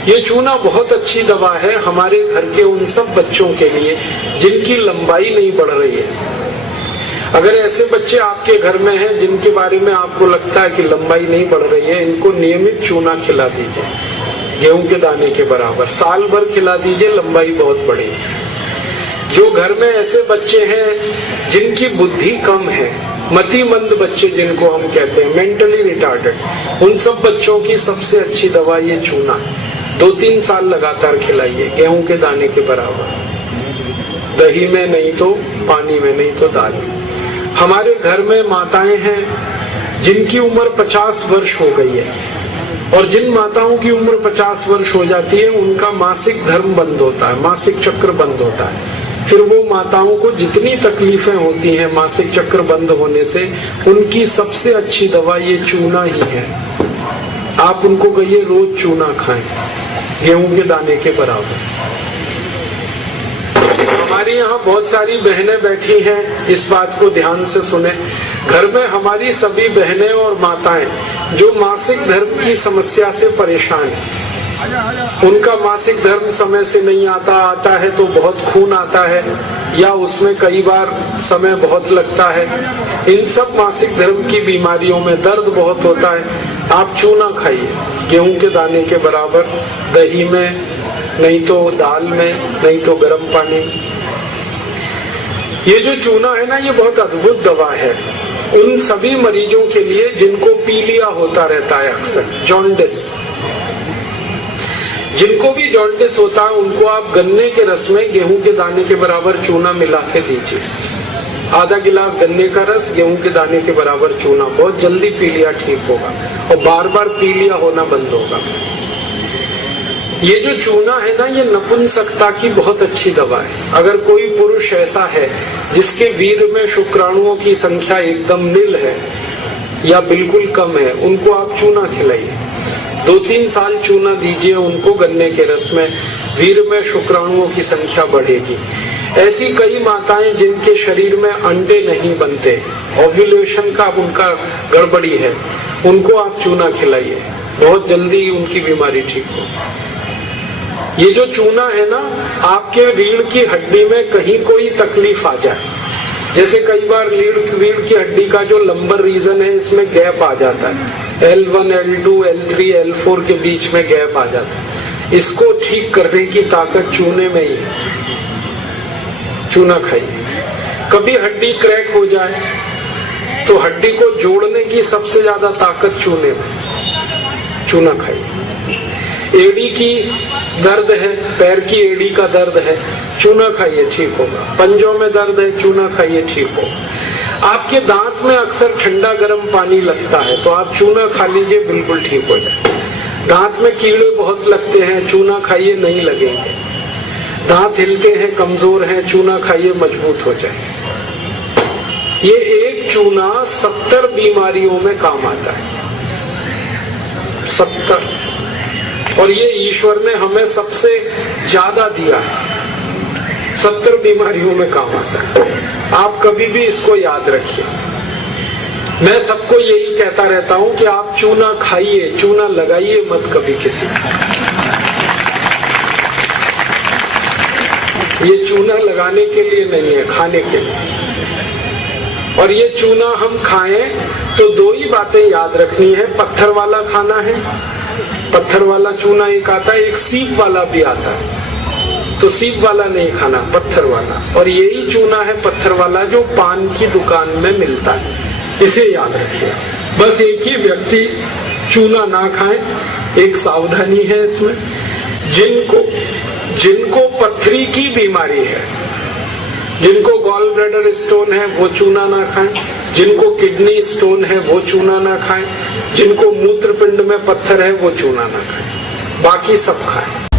ये चूना बहुत अच्छी दवा है हमारे घर के उन सब बच्चों के लिए जिनकी लंबाई नहीं बढ़ रही है। अगर ऐसे बच्चे आपके घर में हैं जिनके बारे में आपको लगता है कि लंबाई नहीं बढ़ रही है, इनको नियमित चूना खिला दीजिए, गेहूं के दाने के बराबर, साल भर खिला दीजिए, लंबाई बहुत बढ़ेगी। जो घर में ऐसे बच्चे हैं जिनकी बुद्धि कम है, मतिमंद बच्चे जिनको हम कहते हैं, मेंटली रिटार्डेड, उन सब बच्चों की सबसे अच्छी दवा ये चूना है। 2-3 साल लगातार खिलाइए, गेहूं के दाने के बराबर, दही में नहीं तो पानी में, नहीं तो दाल में। हमारे घर में माताएं हैं जिनकी उम्र 50 वर्ष हो गई है, और जिन माताओं की उम्र 50 वर्ष हो जाती है उनका मासिक धर्म बंद होता है, मासिक चक्र बंद होता है। फिर वो माताओं को जितनी तकलीफें होती हैं मासिक चक्र बंद होने से, उनकी सबसे अच्छी दवा ये चूना ही है। आप उनको कहिए रोज चूना खाएं, गेहूं के दाने के बराबर। हमारी यहाँ बहुत सारी बहनें बैठी हैं, इस बात को ध्यान से सुने। घर में हमारी सभी बहनें और माताएं जो मासिक धर्म की समस्या से परेशान हैं, उनका मासिक धर्म समय से नहीं आता है तो बहुत खून आता है, या उसमें कई बार समय बहुत लगता है, इन सब मासिक धर्म की बीमारियों में दर्द बहुत होता है। आप चूना खाइए, गेहूं के दाने के बराबर, दही में, नहीं तो दाल में, नहीं तो गर्म पानी में। ये जो चूना है ना, ये बहुत अद्भुत दवा है उन सभी मरीजों के लिए जिनको पीलिया होता रहता है, अक्सर जॉन्डिस। जिनको भी जॉन्डिस होता है उनको आप गन्ने के रस में गेहूं के दाने के बराबर चूना मिला के दीजिए। आधा गिलास गन्ने का रस, गेहूं के दाने के बराबर चूना, बहुत जल्दी पीलिया ठीक होगा और बार बार पीलिया होना बंद होगा। ये जो चूना है ना, ये नपुंसकता की बहुत अच्छी दवा है। अगर कोई पुरुष ऐसा है जिसके वीर्य में शुक्राणुओं की संख्या एकदम नील है या बिल्कुल कम है, उनको आप चूना खिलाइए। 2-3 साल चूना दीजिए उनको गन्ने के रस में, वीर्य में शुक्राणुओं की संख्या बढ़ेगी। ऐसी कई माताएं जिनके शरीर में अंडे नहीं बनते, ओव्यूलेशन का उनका गड़बड़ी है, उनको आप चूना खिलाइए, बहुत जल्दी उनकी बीमारी ठीक हो। ये जो चूना है ना, आपके रीढ़ की हड्डी में कहीं कोई तकलीफ आ जाए, जैसे कई बार रीढ़ की हड्डी का जो लंबर रीजन है इसमें गैप आ जाता है, L1, L2, L3, L4 के बीच में गैप आ जाता है, इसको ठीक करने की ताकत चूने में ही है। चूना खाइए। कभी हड्डी क्रैक हो जाए तो हड्डी को जोड़ने की सबसे ज्यादा ताकत चूने में, चूना खाइए। एड़ी की दर्द है, पैर की एड़ी का दर्द है, चूना खाइए, ठीक होगा। पंजों में दर्द है, चूना खाइए, ठीक होगा। आपके दांत में अक्सर ठंडा गर्म पानी लगता है तो आप चूना खा लीजिए, बिल्कुल ठीक हो जाए। दांत में कीड़े बहुत लगते हैं, चूना खाइए, नहीं लगेंगे। दांत हिलते हैं, कमजोर हैं, चूना खाइए, मजबूत हो जाए। ये एक चूना 70 बीमारियों में काम आता है, 70। और ये ईश्वर ने हमें सबसे ज्यादा दिया है, 70 बीमारियों में काम आता है। आप कभी भी इसको याद रखिए। मैं सबको यही कहता रहता हूं कि आप चूना खाइए, चूना लगाइए मत कभी किसी को। ये चूना लगाने के लिए नहीं है, खाने के लिए। और ये चूना हम खाएं तो 2 ही बातें याद रखनी है। पत्थर वाला खाना है, पत्थर वाला चूना एक आता है, एक सीप वाला भी आता है, तो सीप वाला नहीं खाना, पत्थर वाला। और यही चूना है पत्थर वाला जो पान की दुकान में मिलता है, इसे याद रखिए। बस एक ही व्यक्ति चूना ना खाए, एक सावधानी है इसमें। जिनको पथरी की बीमारी है, जिनको गॉल ब्लैडर स्टोन है, वो चूना ना खाएं। जिनको किडनी स्टोन है वो चूना ना खाएं। जिनको मूत्रपिंड में पत्थर है वो चूना ना खाएं, बाकी सब खाएं।